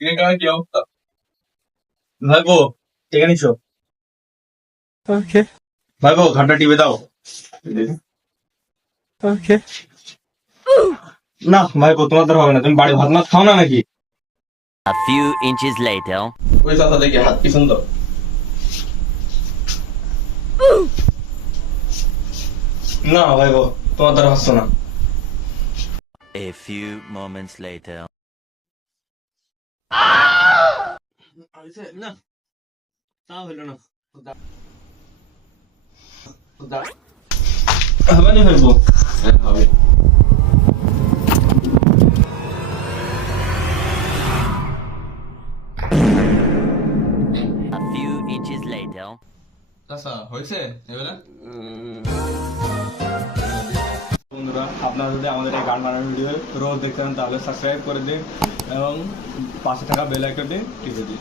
কি অবস্থা? ভাইবো টেকে নিছো? ওকে। ভাইবো ঘাটটা টিপে দাও। ওকে। না ভাইবো তোমার দ্বারা হবে না। তুমি বাড়ি ভাত মাছ খাও না নাকি? A few inches later. ওই চাচা দেখি হাত কি সুন্দর। না ভাইবো তোমার দ্বারা হচ্ছে না। A few moments later. না তা হইল না হবে না ভাইবো হবে A few inches later. চাচা হয়েছে এবারে বন্ধুরা আপনারা যদি আমাদের এই গান বানানোর ভিডিও রোজ দেখতে চান তাহলে সাবস্ক্রাইব করে দিন এবং পাশে থাকা বেল আইকনটি টিপে দিন।